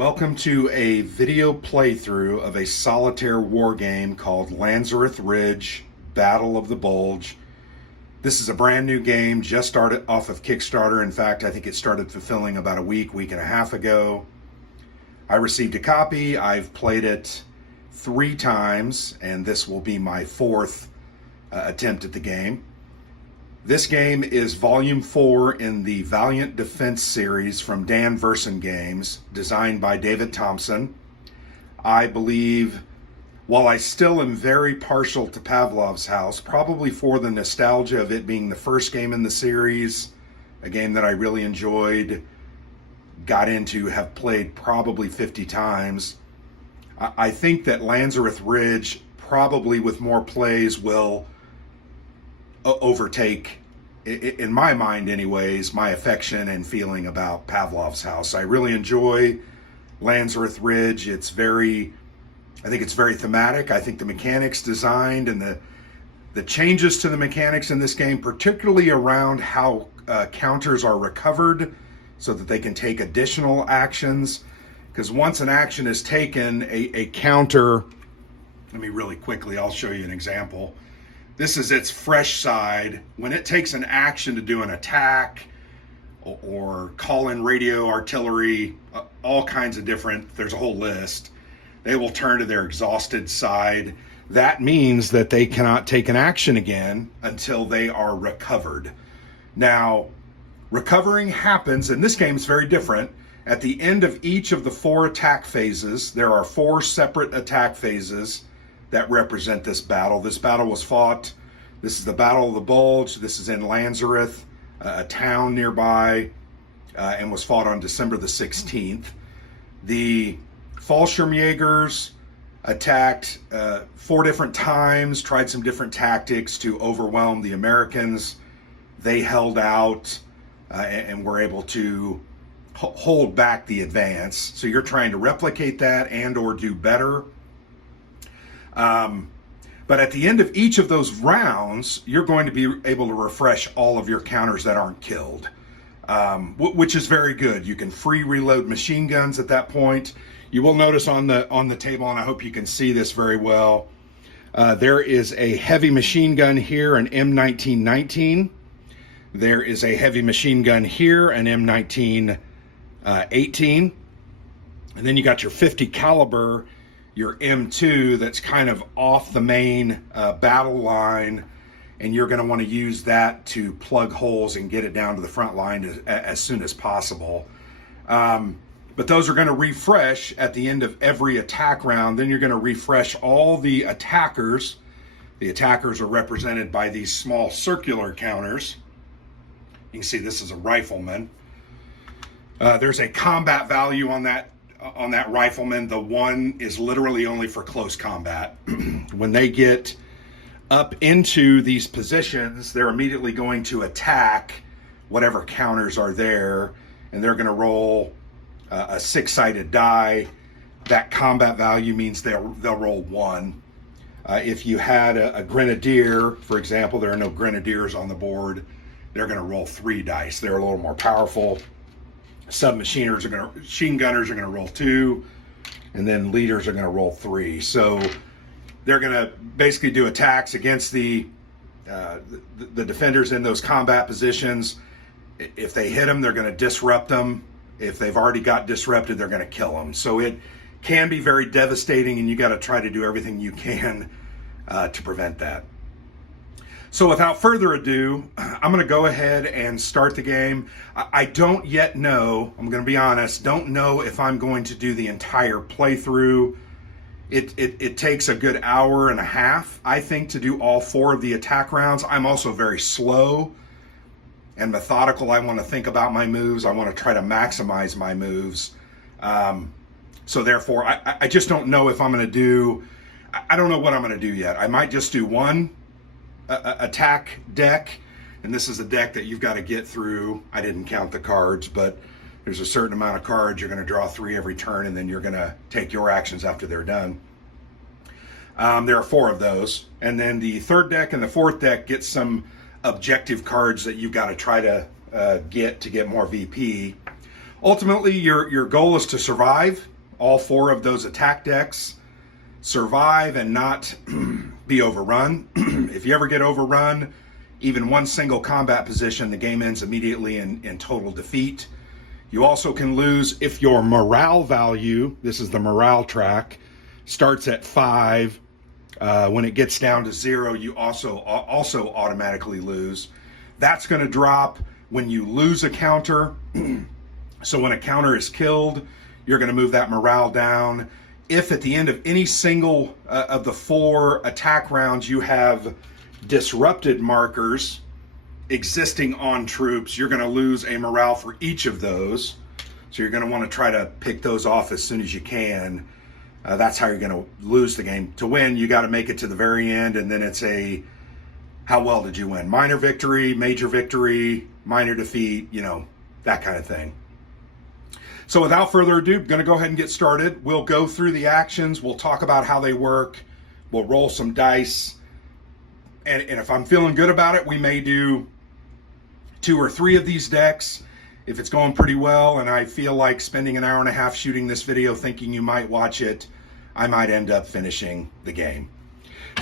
Welcome to a video playthrough of a solitaire war game called Lanzerath Ridge, Battle of the Bulge. This is a brand new game, just started off of Kickstarter. In fact, I think it started fulfilling about a week and a half ago. I received a copy. I've played it 3 times, and this will be my 4th attempt at the game. This game is Volume 4 in the Valiant Defense series from Dan Versen Games, designed by David Thompson. I believe, while I still am very partial to Pavlov's House, probably for the nostalgia of it being the first game in the series, a game that I really enjoyed, got into, have played probably 50 times, I think that Lanzerath Ridge, probably with more plays, will overtake, in my mind anyways, my affection and feeling about Pavlov's House. I really enjoy Lanzerath Ridge. I think it's very thematic. I think the mechanics designed and the changes to the mechanics in this game, particularly around how counters are recovered so that they can take additional actions. Because once an action is taken, a counter, let me really quickly, I'll show you an example. This is its fresh side. When it takes an action to do an attack or call in radio, artillery, all kinds of different, there's a whole list, they will turn to their exhausted side. That means that they cannot take an action again until they are recovered. Now, recovering happens, and this game is very different. At the end of each of the 4 attack phases, there are 4 separate attack phases that represent this battle. This battle was fought, this is the Battle of the Bulge, this is in Lanzerath, a town nearby, and was fought on December the 16th. The Fallschirmjägers attacked 4 different times, tried some different tactics to overwhelm the Americans. They held out and were able to hold back the advance. So you're trying to replicate that and or do better. But at the end of each of those rounds, you're going to be able to refresh all of your counters that aren't killed, which is very good. You can free reload machine guns at that point. You will notice on the table, and I hope you can see this very well, there is a heavy machine gun here, an M1919. There is a heavy machine gun here, an M1918. And then you got your 50 caliber, your M2 that's kind of off the main battle line, and you're going to want to use that to plug holes and get it down to the front line as soon as possible. But those are going to refresh at the end of every attack round. Then you're going to refresh all the attackers. The attackers are represented by these small circular counters. You can see this is a rifleman. There's a combat value on that rifleman. The 1 is literally only for close combat. When they get up into these positions, they're immediately going to attack whatever counters are there, and they're going to roll a 6-sided die. That combat value means they'll roll 1. If you had a grenadier, for example, there are no grenadiers on the board, they're going to roll 3 dice. They're a little more powerful. Machine gunners are going to roll 2, and then leaders are going to roll 3. So they're going to basically do attacks against the defenders in those combat positions. If they hit them, they're going to disrupt them. If they've already got disrupted, they're going to kill them. So it can be very devastating, and you got to try to do everything you can to prevent that. So without further ado, I'm going to go ahead and start the game. I don't yet know, I'm going to be honest, don't know if I'm going to do the entire playthrough. It takes a good hour and a half, I think, to do all 4 of the attack rounds. I'm also very slow and methodical. I want to think about my moves. I want to try to maximize my moves. So therefore, I just don't know if I'm going to do, I don't know what I'm going to do yet. I might just do 1 attack deck, and this is a deck that you've got to get through. I didn't count the cards, but there's a certain amount of cards. You're going to draw 3 every turn, and then you're going to take your actions after they're done. There are 4 of those, and then the 3rd deck and the 4th deck get some objective cards that you've got to try to get more VP. Ultimately, your goal is to survive all 4 of those attack decks, survive and not be overrun. If you ever get overrun, even one single combat position, the game ends immediately in total defeat. You also can lose if your morale value, this is the morale track, starts at 5. When it gets down to 0, you also automatically lose. That's going to drop when you lose a counter. So when a counter is killed, you're going to move that morale down. If at the end of any single of the 4 attack rounds you have disrupted markers existing on troops, you're going to lose a morale for each of those. So you're going to want to try to pick those off as soon as you can. That's how you're going to lose the game. To win, you got to make it to the very end, and then it's a how well did you win? Minor victory, major victory, minor defeat, that kind of thing. So without further ado, I'm going to go ahead and get started. We'll go through the actions. We'll talk about how they work. We'll roll some dice. And if I'm feeling good about it, we may do 2 or 3 of these decks. If it's going pretty well and I feel like spending an hour and a half shooting this video thinking you might watch it, I might end up finishing the game.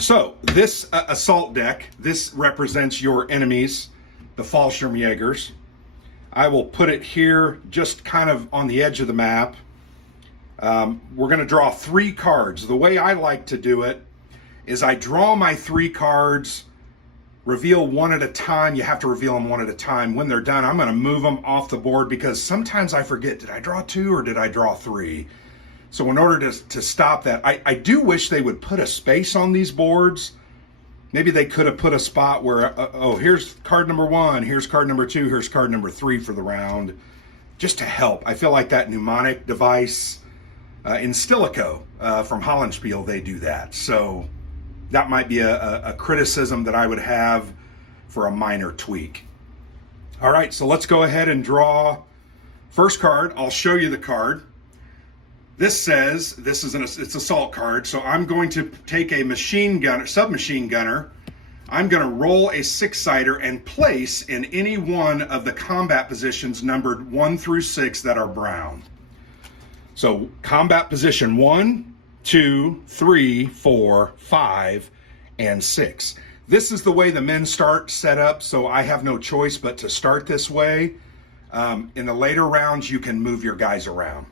So this assault deck, this represents your enemies, the Fallschirmjägers. I will put it here just kind of on the edge of the map. We're going to draw 3 cards. The way I like to do it is I draw my 3 cards, reveal one at a time. You have to reveal them one at a time. When they're done, I'm going to move them off the board because sometimes I forget, did I draw 2 or did I draw 3? So in order to stop that, I do wish they would put a space on these boards. Maybe they could have put a spot where, here's card number 1, here's card number 2, here's card number 3 for the round, just to help. I feel like that mnemonic device in Stilicho from Hollandspiel, they do that. So that might be a criticism that I would have for a minor tweak. All right, so let's go ahead and draw first card. I'll show you the card. This says, it's assault card, so I'm going to take a submachine gunner. I'm going to roll a 6-sider and place in any one of the combat positions numbered 1 through 6 that are brown. So combat position 1, 2, 3, 4, 5, and 6. This is the way the men start set up, so I have no choice but to start this way. In the later rounds, you can move your guys around.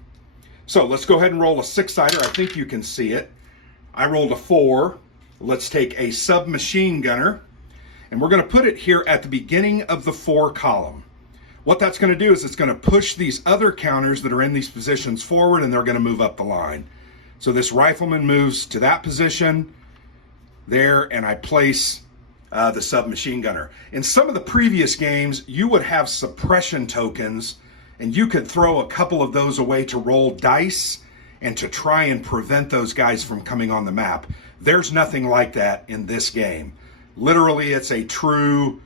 So let's go ahead and roll a 6-sider. I think you can see it. I rolled a 4. Let's take a submachine gunner, and we're going to put it here at the beginning of the 4 column. What that's going to do is it's going to push these other counters that are in these positions forward, and they're going to move up the line. So this rifleman moves to that position there, and I place the submachine gunner. In some of the previous games, you would have suppression tokens, and you could throw a couple of those away to roll dice and to try and prevent those guys from coming on the map. There's nothing like that in this game. Literally, it's a true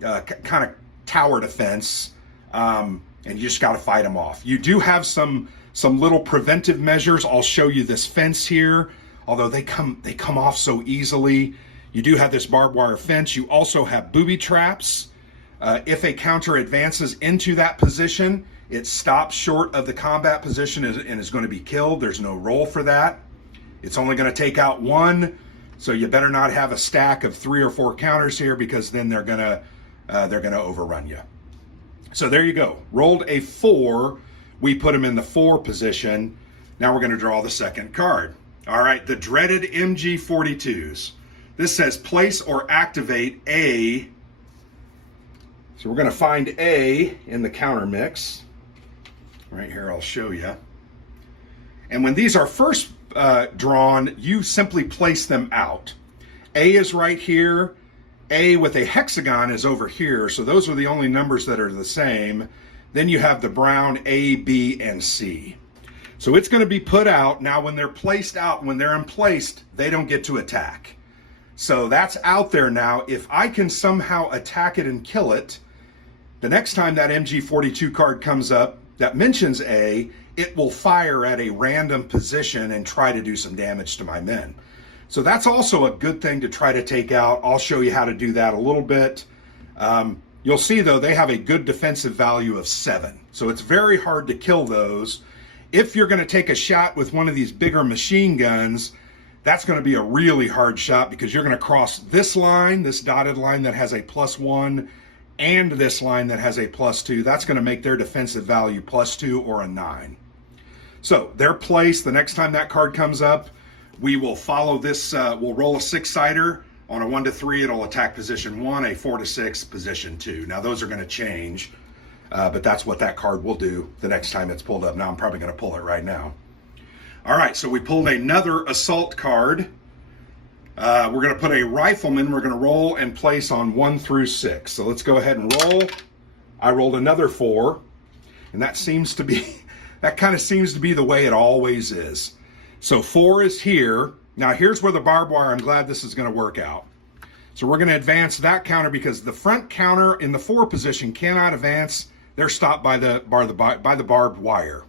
kind of tower defense, and you just got to fight them off. You do have some little preventive measures. I'll show you this fence here, although they come off so easily. You do have this barbed wire fence. You also have booby traps. If a counter advances into that position, it stops short of the combat position and is going to be killed. There's no roll for that. It's only going to take out 1, so you better not have a stack of 3 or 4 counters here because then they're going to overrun you. So there you go. Rolled a 4. We put them in the 4 position. Now we're going to draw the second card. All right, the dreaded MG42s. This says place or activate A. So we're going to find A in the counter mix. Right here, I'll show you. And when these are first drawn, you simply place them out. A is right here. A with a hexagon is over here. So those are the only numbers that are the same. Then you have the brown A, B, and C. So it's going to be put out. Now when they're placed out, when they're in place, they don't get to attack. So that's out there now. If I can somehow attack it and kill it, the next time that MG42 card comes up that mentions A, it will fire at a random position and try to do some damage to my men. So that's also a good thing to try to take out. I'll show you how to do that a little bit. You'll see, though, they have a good defensive value of 7. So it's very hard to kill those. If you're going to take a shot with one of these bigger machine guns, that's going to be a really hard shot because you're going to cross this line, this dotted line that has a +1, and this line that has a +2. That's going to make their defensive value +2 or a 9. So their place, the next time that card comes up, we will follow this, we'll roll a 6-sider. On a 1 to 3, it'll attack position 1, a 4 to 6, position 2. Now those are going to change, but that's what that card will do the next time it's pulled up. Now I'm probably going to pull it right now. All right, so we pulled another assault card. We're going to put a rifleman. We're going to roll and place on 1 through 6. So let's go ahead and roll. I rolled another 4, and that kind of seems to be the way it always is. So 4 is here. Now here's where the barbed wire, I'm glad this is going to work out. So we're going to advance that counter because the front counter in the 4 position cannot advance. They're stopped by the barbed wire.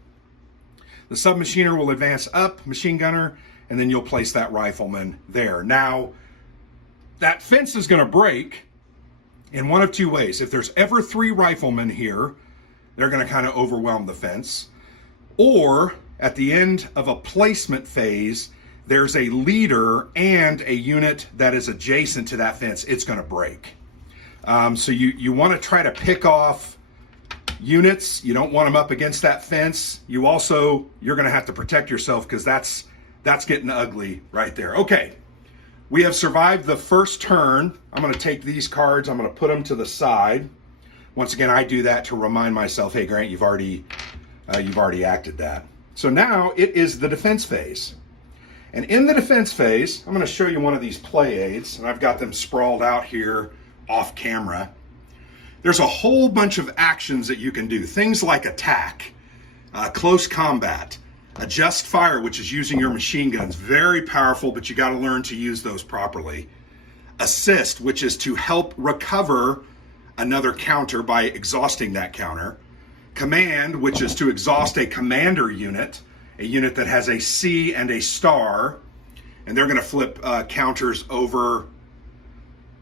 The submachiner will advance up, machine gunner, and then you'll place that rifleman there. Now, that fence is going to break in one of 2 ways. If there's ever 3 riflemen here, they're going to kind of overwhelm the fence. Or at the end of a placement phase, there's a leader and a unit that is adjacent to that fence. It's going to break. So you want to try to pick off units. You don't want them up against that fence. You're going to have to protect yourself because that's getting ugly right there. Okay, we have survived the first turn. I'm going to take these cards. I'm going to put them to the side. Once again, I do that to remind myself, hey, Grant, you've already acted that. So now it is the defense phase. And in the defense phase, I'm going to show you one of these play aids, and I've got them sprawled out here off camera. There's a whole bunch of actions that you can do. Things like attack, close combat, adjust fire, which is using your machine guns. Very powerful, but you got to learn to use those properly. Assist, which is to help recover another counter by exhausting that counter. Command, which is to exhaust a commander unit, a unit that has a C and a star, and they're going to flip counters over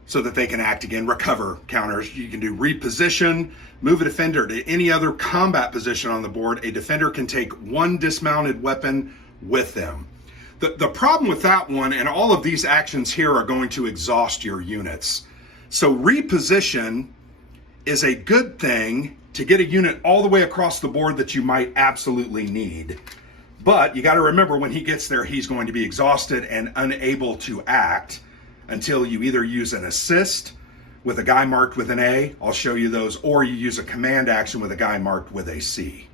so that they can act again, recover counters. You can do reposition, move a defender to any other combat position on the board. A defender can take 1 dismounted weapon with them. The problem with that one, and all of these actions here are going to exhaust your units. So reposition is a good thing to get a unit all the way across the board that you might absolutely need. But you got to remember, when he gets there, he's going to be exhausted and unable to act until you either use an assist with a guy marked with an A, I'll show you those, or you use a command action with a guy marked with a C.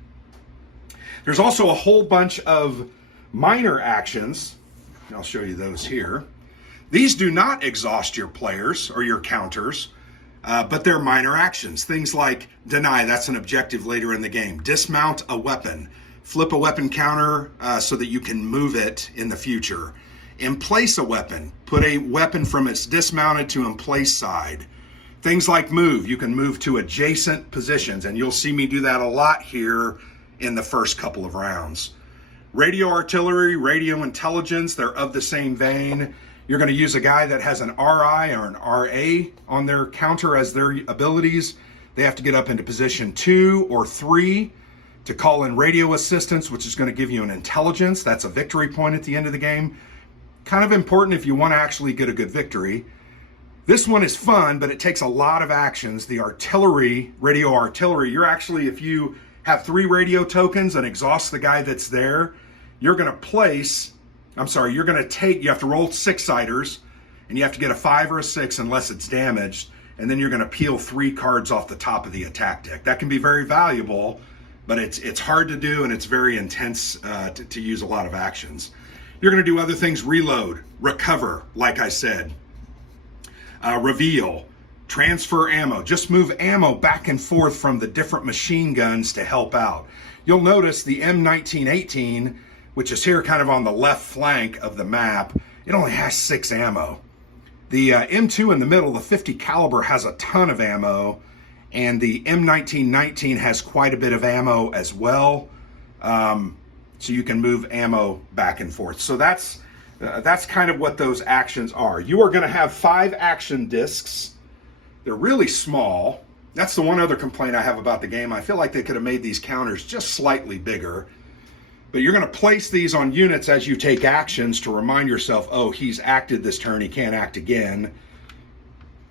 There's also a whole bunch of minor actions, and I'll show you those here. These do not exhaust your players or your counters, but they're minor actions. Things like deny, that's an objective later in the game. Dismount a weapon. Flip a weapon counter so that you can move it in the future. Emplace a weapon. Put a weapon from its dismounted to emplace side. Things like move. You can move to adjacent positions, and you'll see me do that a lot here in the first couple of rounds. Radio artillery, radio intelligence, they're of the same vein. You're going to use a guy that has an RI or an RA on their counter as their abilities. They have to get up into position 2 or 3 to call in radio assistance, which is going to give you an intelligence. That's a victory point at the end of the game. Kind of important if you want to actually get a good victory. This one is fun, but it takes a lot of actions. The artillery, radio artillery, you're actually, if you have 3 radio tokens and exhaust the guy that's there, you're going to take, you have to roll 6-siders, and you have to get a 5 or a 6 unless it's damaged, and then you're going to peel 3 cards off the top of the attack deck. That can be very valuable, but it's hard to do, and it's very intense to use a lot of actions. You're going to do other things: reload, recover, like I said, reveal, transfer ammo. Just move ammo back and forth from the different machine guns to help out. You'll notice the M1918, which is here kind of on the left flank of the map, it only has 6 ammo. The M2 in the middle, the 50 caliber, has a ton of ammo, and the M1919 has quite a bit of ammo as well. So you can move ammo back and forth. So that's kind of what those actions are. You are going to have 5 action discs. They're really small. That's the one other complaint I have about the game. I feel like they could have made these counters just slightly bigger. But you're going to place these on units as you take actions to remind yourself, oh, he's acted this turn, he can't act again.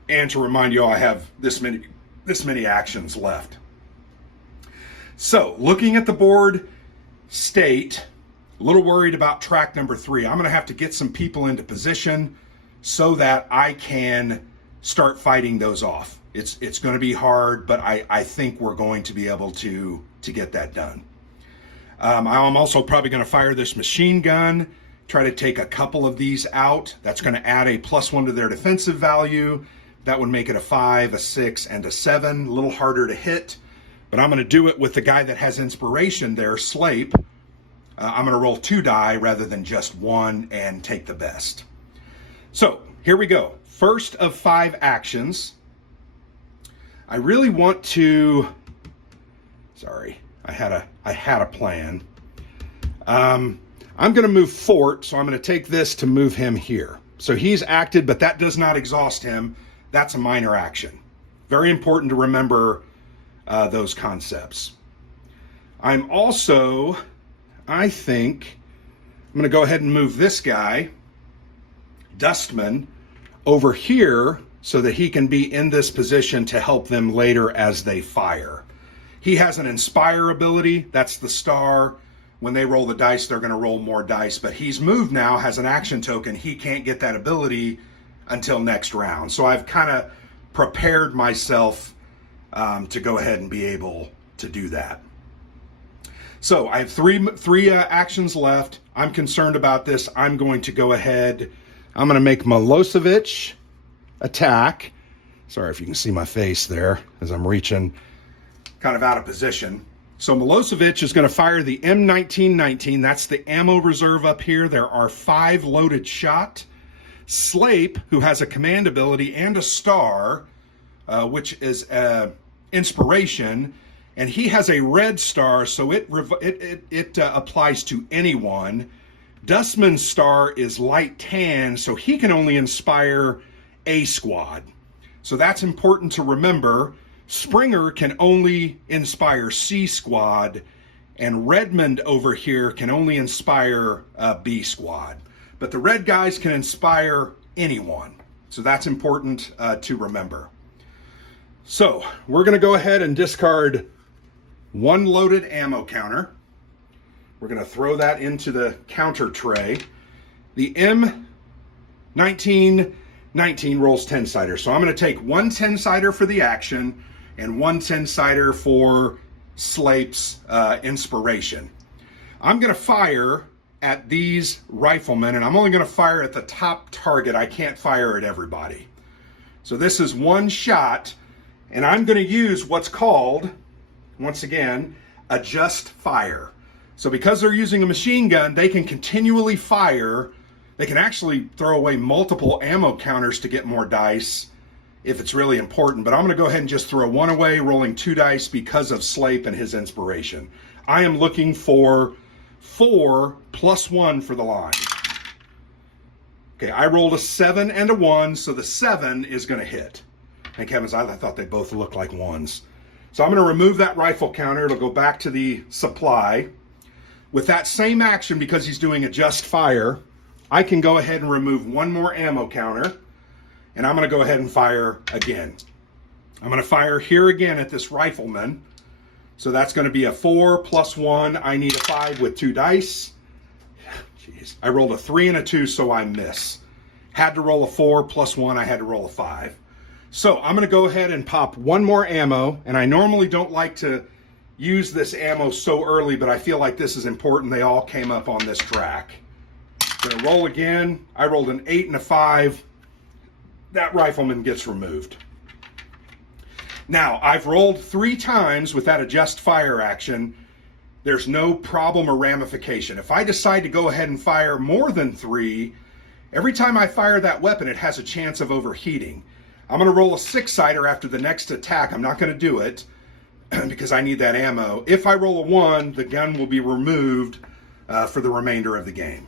And to remind you, oh, I have this many actions left. So, looking at the board state, a little worried about track number 3. I'm going to have to get some people into position so that I can start fighting those off. It's going to be hard, but I think we're going to be able to get that done. I'm also probably going to fire this machine gun, try to take a couple of these out. That's going to add a +1 to their defensive value. That would make it a 5, a 6, and a 7. A little harder to hit, but I'm going to do it with the guy that has inspiration there, Slape. I'm going to roll 2 die rather than just 1 and take the best. So here we go. First of 5 actions. I really want to, sorry, I had a plan. I'm going to move Fort, so I'm going to take this to move him here. So he's acted, but that does not exhaust him. That's a minor action. Very important to remember those concepts. I'm also, I think, I'm going to go ahead and move this guy, Dustman, over here so that he can be in this position to help them later as they fire. He has an Inspire ability. That's the star. When they roll the dice, they're going to roll more dice. But he's moved now, has an action token. He can't get that ability until next round. So I've kind of prepared myself to go ahead and be able to do that. So I have three actions left. I'm concerned about this. I'm going to go ahead. I'm going to make Milosevic attack. Sorry if you can see my face there as I'm reaching kind of out of position. So Milosevic is going to fire the M1919. That's the ammo reserve up here. There are 5 loaded shot. Slape, who has a command ability and a star, which is inspiration, and he has a red star, so it applies to anyone. Dustman's star is light tan, so he can only inspire a squad. So that's important to remember. Springer can only inspire C squad, and Redmond over here can only inspire B squad. But the red guys can inspire anyone. So that's important to remember. So we're going to go ahead and discard 1 loaded ammo counter. We're going to throw that into the counter tray. The M1919 rolls 10-sider. So I'm going to take 1 10-sider for the action and 1 10-sider for Slape's inspiration. I'm going to fire at these riflemen, and I'm only going to fire at the top target. I can't fire at everybody. So this is 1 shot, and I'm going to use what's called, once again, adjust fire. So because they're using a machine gun, they can continually fire. They can actually throw away multiple ammo counters to get more dice if it's really important. But I'm going to go ahead and just throw 1 away, rolling 2 dice because of Slape and his inspiration. I am looking for 4 + 1 for the line. Okay, I rolled a 7 and a 1, so the 7 is going to hit. Thank heavens, I thought they both looked like 1s. So I'm going to remove that rifle counter. It'll go back to the supply. With that same action, because he's doing adjust fire, I can go ahead and remove 1 more ammo counter, and I'm going to go ahead and fire again. I'm going to fire here again at this rifleman. So that's going to be a 4 + 1. I need a 5 with 2 dice. Jeez, I rolled a 3 and a 2, so I miss. Had to roll a 4 + 1. I had to roll a 5. So I'm going to go ahead and pop 1 more ammo, and I normally don't like to use this ammo so early, but I feel like this is important. They all came up on this track. Going to roll again. I rolled an 8 and a 5. That rifleman gets removed. Now, I've rolled 3 times with that adjust fire action. There's no problem or ramification. If I decide to go ahead and fire more than 3, every time I fire that weapon, it has a chance of overheating. I'm going to roll a 6-sider after the next attack. I'm not going to do it because I need that ammo. If I roll a 1, the gun will be removed for the remainder of the game.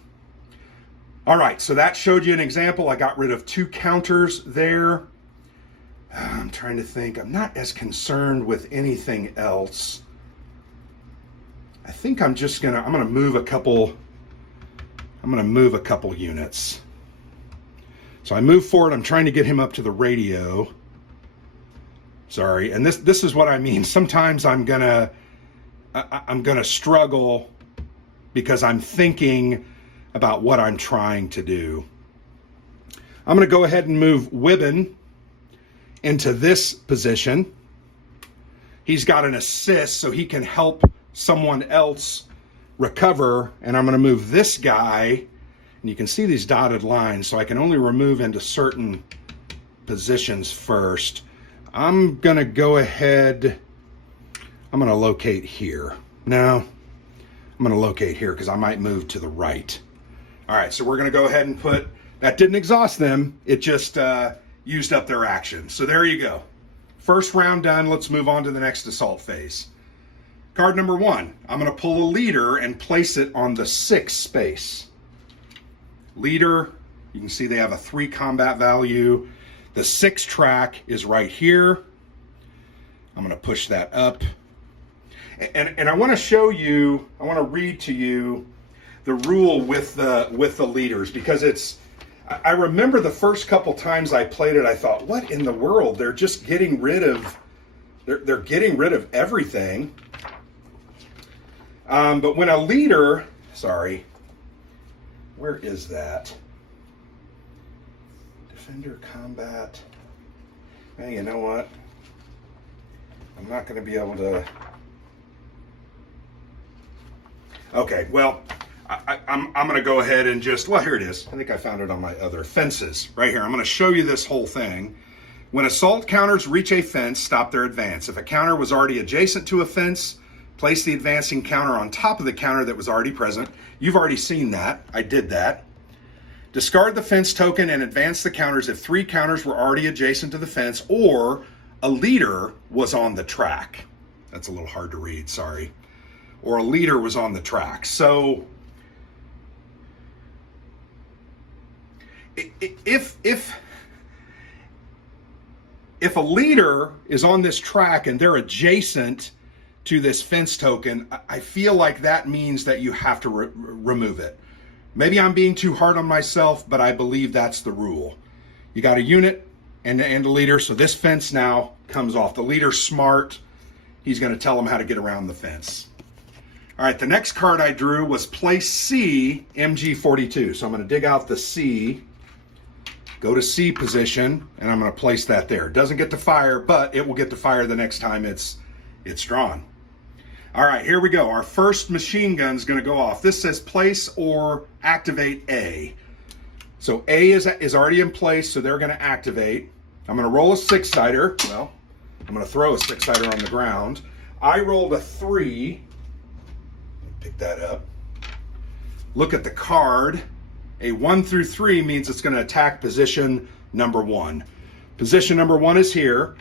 All right, so that showed you an example. I got rid of 2 counters there. I'm trying to think. I'm not as concerned with anything else. I think I'm gonna move a couple units. So I move forward. I'm trying to get him up to the radio. Sorry, and this is what I mean. Sometimes I'm gonna struggle because I'm thinking about what I'm trying to do. I'm gonna go ahead and move Wibben into this position. He's got an assist, so he can help someone else recover. And I'm gonna move this guy, and you can see these dotted lines, so I can only remove into certain positions first. I'm gonna go ahead, I'm gonna locate here. No, I'm gonna locate here because I might move to the right. All right, so we're gonna go ahead and put, that didn't exhaust them, it just used up their action. So there you go. First round done, let's move on to the next assault phase. Card number 1, I'm gonna pull a leader and place it on the 6 space. Leader, you can see they have a 3 combat value. The 6 track is right here. I'm going to push that up. And I want to show you, I want to read to you the rule with the leaders, because I remember the first couple times I played it, I thought, what in the world? They're just getting rid of, they're getting rid of everything. But when a leader, sorry, where is that? Defender combat. Hey, you know what? I'm not going to be able to. Okay, well, I'm going to go ahead and just, well, here it is. I think I found it on my other fences. Right here. I'm going to show you this whole thing. When assault counters reach a fence, stop their advance. If a counter was already adjacent to a fence, place the advancing counter on top of the counter that was already present. You've already seen that. I did that. Discard the fence token and advance the counters if 3 counters were already adjacent to the fence or a leader was on the track. That's a little hard to read, sorry. Or a leader was on the track. So if a leader is on this track and they're adjacent to this fence token, I feel like that means that you have to remove it. Maybe I'm being too hard on myself, but I believe that's the rule. You got a unit and a leader, so this fence now comes off. The leader's smart. He's going to tell them how to get around the fence. All right, the next card I drew was place C, MG42. So I'm going to dig out the C, go to C position, and I'm going to place that there. It doesn't get to fire, but it will get to fire the next time it's drawn. All right, here we go. Our first machine gun is going to go off. This says place or activate A. So A is already in place, so they're going to activate. I'm going to roll a 6-sider. Well, I'm going to throw a 6-sider on the ground. I rolled a 3. Pick that up. Look at the card. A 1 through 3 means it's going to attack position number 1. Position number 1 is here.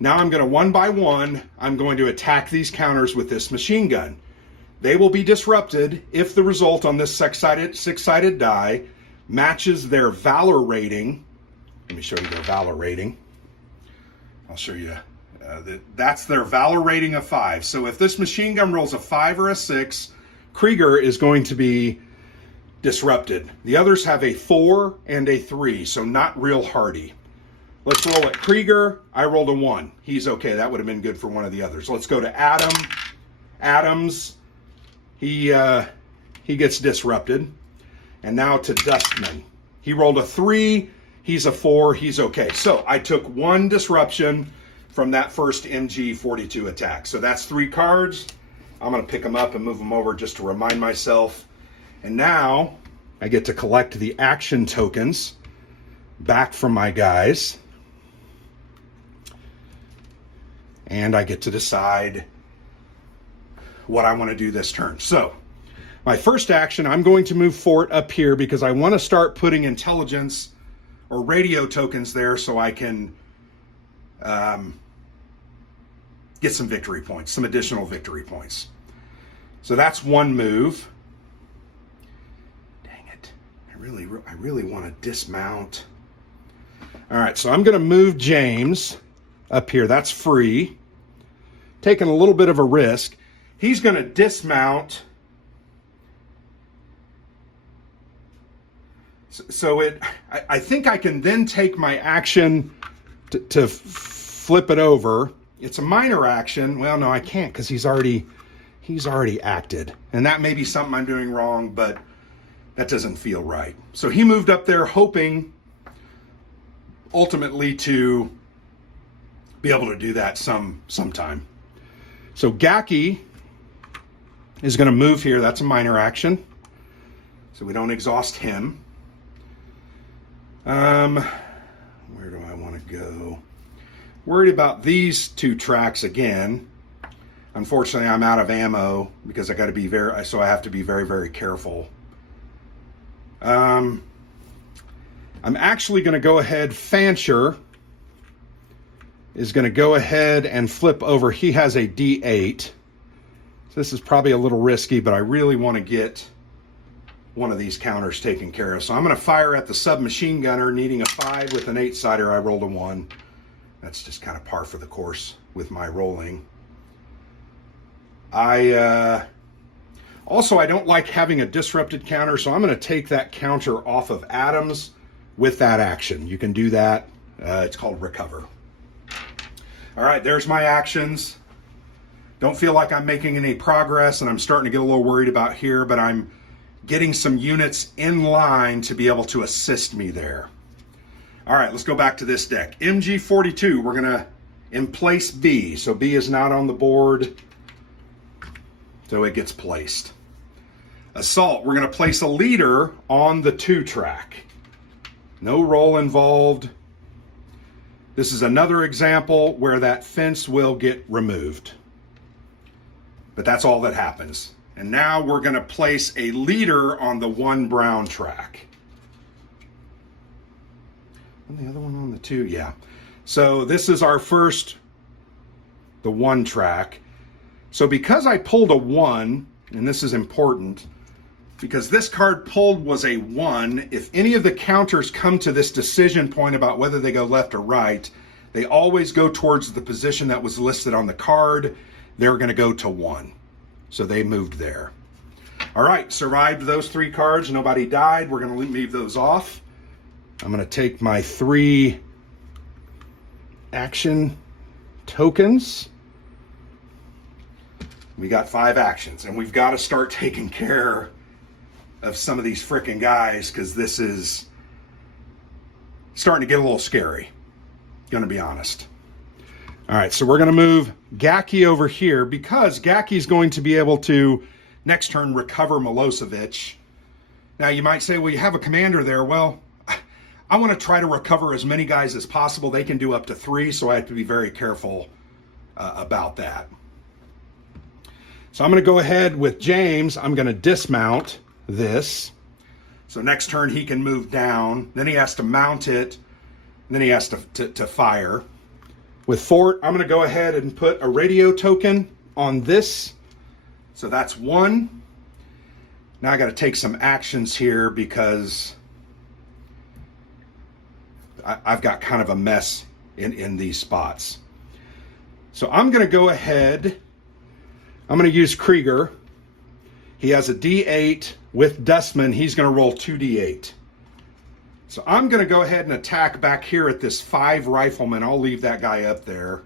Now I'm going to, one by one, I'm going to attack these counters with this machine gun. They will be disrupted if the result on this six-sided die matches their valor rating. Let me show you their valor rating. I'll show you. That's their valor rating of 5. So if this machine gun rolls a 5 or a 6, Krieger is going to be disrupted. The others have a 4 and a 3, so not real hardy. Let's roll at Krieger. I rolled a 1. He's okay. That would have been good for one of the others. Let's go to Adam. Adams, he gets disrupted. And now to Dustman. He rolled a 3. He's a 4. He's okay. So I took 1 disruption from that first MG42 attack. So that's 3 cards. I'm going to pick them up and move them over just to remind myself. And now I get to collect the action tokens back from my guys. And I get to decide what I want to do this turn. So my first action, I'm going to move Fort up here because I want to start putting intelligence or radio tokens there so I can get some victory points, some additional victory points. So that's 1 move. Dang it. I really want to dismount. All right, so I'm going to move James up here. That's free. Taking a little bit of a risk. He's going to dismount. So I think I can then take my action to flip it over. It's a minor action. Well, no, I can't because he's already acted. And that may be something I'm doing wrong, but that doesn't feel right. So he moved up there hoping ultimately to be able to do that sometime. So Gaki is going to move here. That's a minor action. So we don't exhaust him. Where do I want to go? Worried about these two tracks again. Unfortunately, I'm out of ammo because I have to be very, very careful. I'm actually going to go ahead. Fancher is going to go ahead and flip over. He has a D8. So this is probably a little risky, but I really want to get one of these counters taken care of. So I'm going to fire at the submachine gunner, needing a 5 with an 8-sider. I rolled a 1. That's just kind of par for the course with my rolling. Also, I don't like having a disrupted counter, so I'm going to take that counter off of Adams with that action. You can do that. It's called recover. All right, there's my actions. Don't feel like I'm making any progress, and I'm starting to get a little worried about here, but I'm getting some units in line to be able to assist me there. All right, let's go back to this deck. MG42, we're going to emplace B. So B is not on the board, so it gets placed. Assault, we're going to place a leader on the 2-track. No roll involved. This is another example where that fence will get removed. But that's all that happens. And now we're going to place a leader on the 1 brown track. And the other one on the 2, yeah. So this is our first, the 1 track. So because I pulled a 1, and this is important, because this card pulled was a 1, if any of the counters come to this decision point about whether they go left or right, they always go towards the position that was listed on the card. They're going to go to 1. So they moved there. All right, survived those 3 cards. Nobody died. We're going to leave those off. I'm going to take my 3 action tokens. We got 5 actions, and we've got to start taking care of some of these frickin' guys because this is starting to get a little scary. Going to be honest. All right, so we're going to move Gaki over here because Gaki's going to be able to, next turn, recover Milosevic. Now, you might say, well, you have a commander there. Well, I want to try to recover as many guys as possible. They can do up to 3, so I have to be very careful about that. So I'm going to go ahead with James. I'm going to dismount this. So next turn, he can move down. Then he has to mount it. And then he has to fire. With Fort, I'm going to go ahead and put a radio token on this. So that's 1. Now I got to take some actions here because I've got kind of a mess in these spots. So I'm going to go ahead. I'm going to use Krieger. He has a D8 with Dustman. He's going to roll 2D8. So I'm going to go ahead and attack back here at this 5 rifleman. I'll leave that guy up there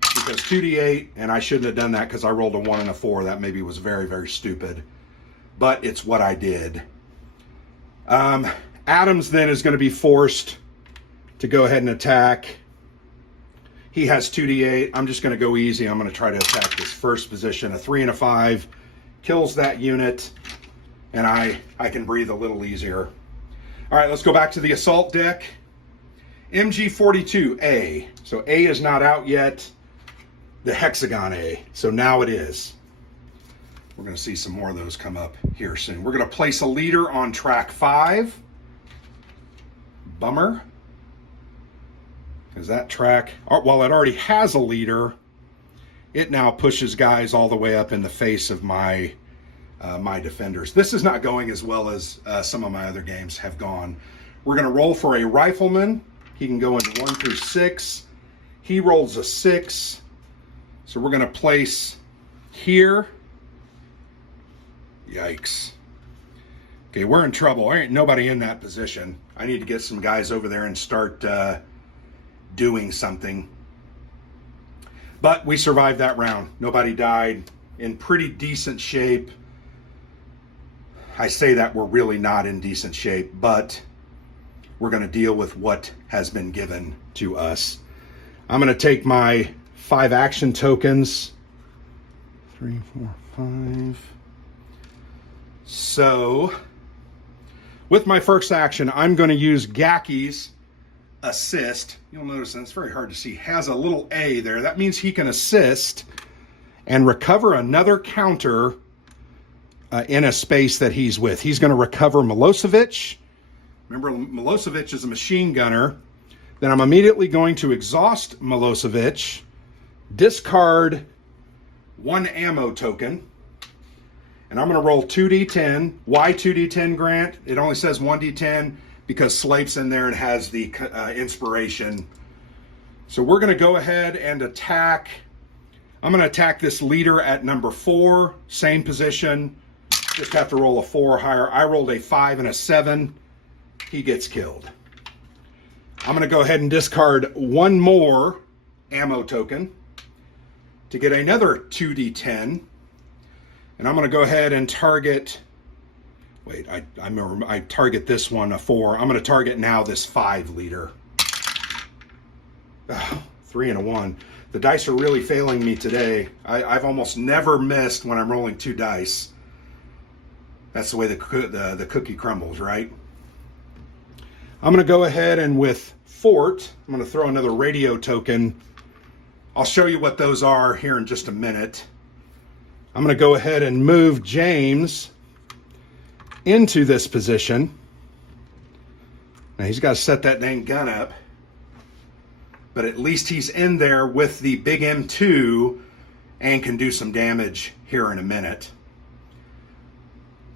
because 2D8, and I shouldn't have done that because I rolled a 1 and a 4. That maybe was very, very stupid, but it's what I did. Adams then is going to be forced to go ahead and attack. He has 2D8. I'm just going to go easy. I'm going to try to attack this first position. A 3 and a 5 kills that unit, and I can breathe a little easier. All right, let's go back to the assault deck. MG42 A. So A is not out yet. The hexagon A. So now it is. We're going to see some more of those come up here soon. We're going to place a leader on track 5. Bummer. Because that track, while it already has a leader, it now pushes guys all the way up in the face of my my defenders. This is not going as well as some of my other games have gone. We're going to roll for a rifleman. He can go into 1 through 6. He rolls a 6. So we're going to place here. Yikes. Okay, we're in trouble. There ain't nobody in that position. I need to get some guys over there and start doing something. But we survived that round. Nobody died. In pretty decent shape. I say that we're really not in decent shape, but we're going to deal with what has been given to us. I'm going to take my 5 action tokens. 3, 4, 5. So, with my first action, I'm going to use Gaki's assist. You'll notice, and it's very hard to see, has a little A there. That means he can assist and recover another counter in a space that he's with. He's going to recover Milosevic. Remember, Milosevic is a machine gunner. Then I'm immediately going to exhaust Milosevic, discard 1 ammo token, and I'm going to roll 2d10. Why 2d10, Grant? It only says 1d10 because Slape's in there and has the inspiration. So we're going to go ahead and attack. I'm going to attack this leader at number 4, same position. Just have to roll a 4 or higher. I rolled a 5 and a 7. He gets killed. I'm going to go ahead and discard 1 more ammo token to get another 2d10. And I'm going to go ahead and target, wait, I target this one, a 4. I'm going to target now this 5 leader. 3 and a 1. The dice are really failing me today. I've almost never missed when I'm rolling 2 dice. That's the way the cookie crumbles, right? I'm going to go ahead and with Fort, I'm going to throw another radio token. I'll show you what those are here in just a minute. I'm going to go ahead and move James into this position. Now he's got to set that dang gun up. But at least he's in there with the big M2 and can do some damage here in a minute.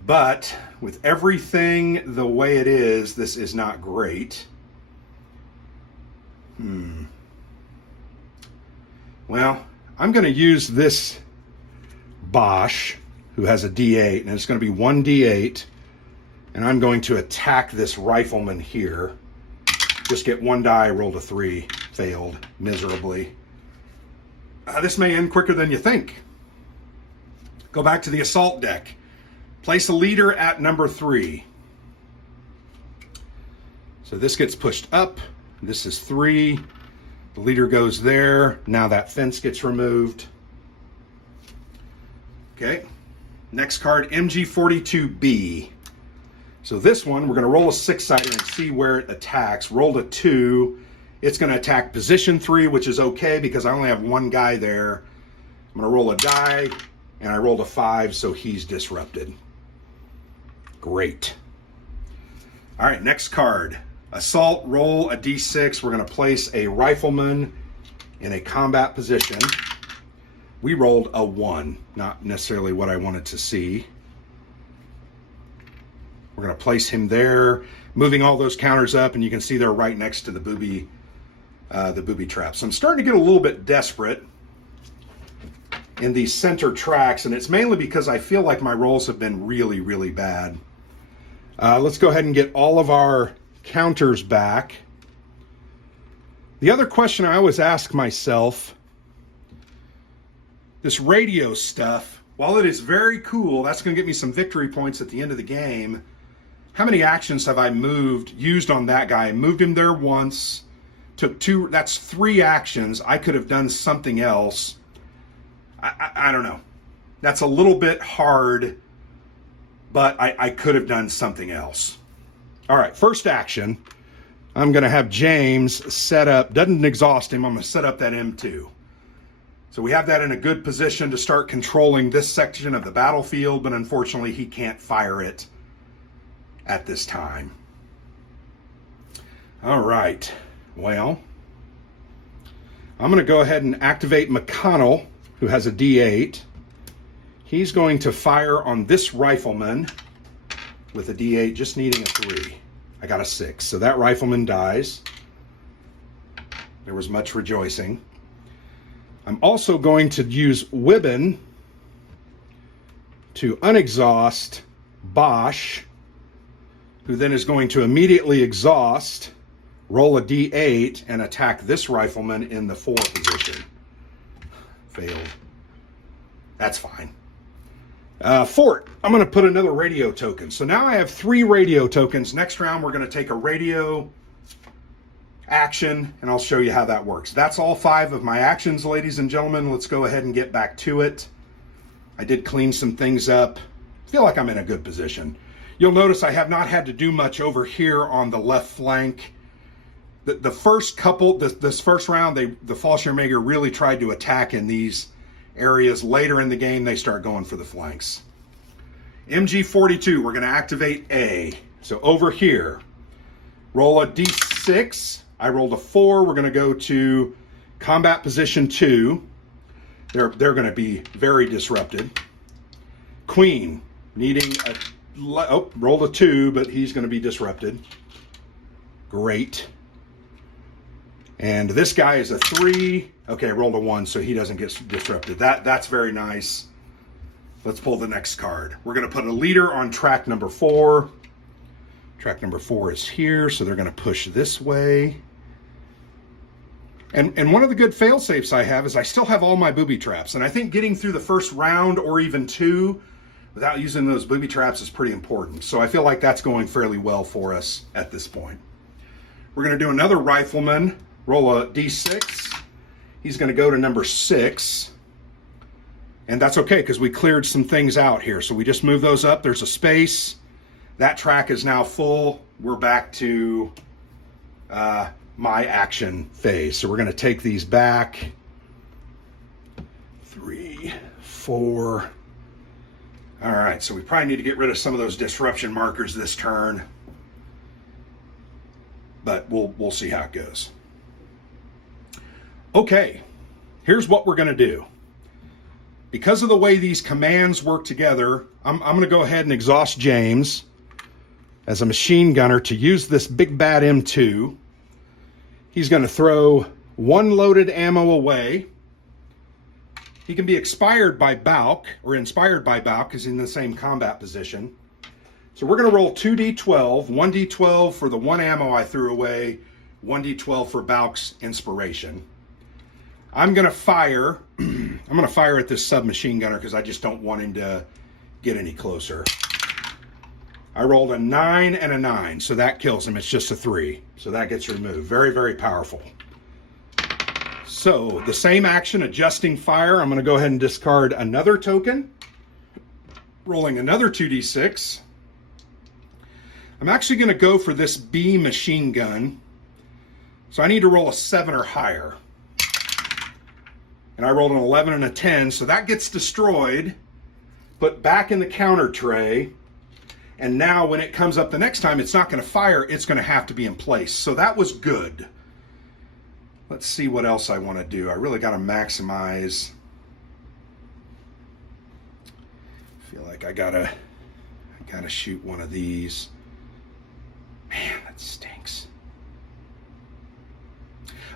But with everything the way it is, this is not great. Well, I'm going to use this Bosch, who has a D8, and it's going to be 1d8, and I'm going to attack this rifleman here. Just get 1 die, rolled a 3, failed miserably. This may end quicker than you think. Go back to the assault deck. Place a leader at number 3. So this gets pushed up. This is 3. The leader goes there. Now that fence gets removed. Okay. Next card, MG42B. So this one, we're going to roll a 6-sider and see where it attacks. Rolled a 2. It's going to attack position 3, which is okay because I only have 1 guy there. I'm going to roll a die, and I rolled a 5, so he's disrupted. Great. All right, next card. Assault, roll a d6. We're going to place a rifleman in a combat position. We rolled a 1, not necessarily what I wanted to see. We're going to place him there, moving all those counters up, and you can see they're right next to the booby traps. So I'm starting to get a little bit desperate in these center tracks, and it's mainly because I feel like my rolls have been really, really bad. Let's go ahead and get all of our counters back. The other question I always ask myself, this radio stuff, while it is very cool, that's going to get me some victory points at the end of the game. How many actions have I used on that guy? I moved him there once, took 2, that's 3 actions. I could have done something else. I don't know. That's a little bit hard, but I could have done something else. All right, first action. I'm going to have James set up, doesn't exhaust him, I'm going to set up that M2. So we have that in a good position to start controlling this section of the battlefield, but unfortunately he can't fire it at this time. All right, well, I'm going to go ahead and activate McConnell, who has a D8. He's going to fire on this rifleman with a D8, just needing a 3. I got a 6, so that rifleman dies. There was much rejoicing. I'm also going to use Wibbin to unexhaust Bosch, who then is going to immediately exhaust, roll a D8, and attack this rifleman in the 4 position. Failed. That's fine. Fort, I'm going to put another radio token. So now I have 3 radio tokens. Next round, we're going to take a radio action, and I'll show you how that works. That's all 5 of my actions, ladies and gentlemen. Let's go ahead and get back to it. I did clean some things up. Feel like I'm in a good position. You'll notice I have not had to do much over here on the left flank. The first couple, this first round, the Fallschirmjäger really tried to attack in these areas. Later in the game, they start going for the flanks. MG42, we're going to activate A. So over here, roll a D6. I rolled a 4. We're going to go to combat position 2. They're going to be very disrupted. Queen, needing a... Oh, rolled a 2, but he's going to be disrupted. Great. And this guy is a 3. Okay, I rolled a 1, so he doesn't get disrupted. That's very nice. Let's pull the next card. We're going to put a leader on track number 4. Track number 4 is here, so they're going to push this way. And one of the good fail-safes I have is I still have all my booby traps. And I think getting through the first round or even 2 without using those booby traps is pretty important. So I feel like that's going fairly well for us at this point. We're going to do another rifleman. Roll a D6. He's going to go to number 6. And that's okay because we cleared some things out here. So we just move those up. There's a space. That track is now full. We're back to my action phase. So we're going to take these back. 3, 4. All right, so we probably need to get rid of some of those disruption markers this turn. But we'll see how it goes. Okay, here's what we're going to do. Because of the way these commands work together, I'm going to go ahead and exhaust James as a machine gunner to use this big bad M2. He's going to throw 1 loaded ammo away. He can be expired by Balk, or inspired by Balk, because he's in the same combat position. So we're going to roll 2d12, 1d12 for the 1 ammo I threw away, 1d12 for Balk's inspiration. I'm going to fire. I'm going to fire at this submachine gunner because I just don't want him to get any closer. I rolled a 9 and a 9, so that kills him. It's just a 3, so that gets removed. Very, very powerful. So the same action, adjusting fire. I'm going to go ahead and discard another token. Rolling another 2d6. I'm actually going to go for this B machine gun. So I need to roll a 7 or higher. And I rolled an 11 and a 10, so that gets destroyed, put back in the counter tray. And now when it comes up the next time, it's not going to fire, it's going to have to be in place. So that was good. Let's see what else I want to do. I really got to maximize. I feel like I gotta shoot one of these. Man, that stinks.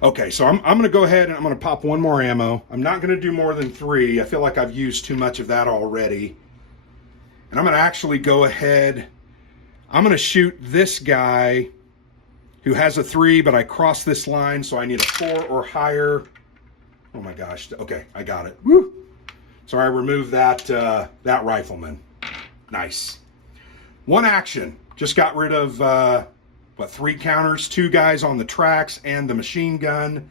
Okay, so I'm going to go ahead and I'm going to pop 1 more ammo. I'm not going to do more than 3. I feel like I've used too much of that already. And I'm going to actually go ahead. I'm going to shoot this guy who has a 3, but I crossed this line, so I need a 4 or higher. Oh my gosh. Okay, I got it. Woo! So I removed that rifleman. Nice. 1 action. Just got rid of 3 counters, 2 guys on the tracks, and the machine gun.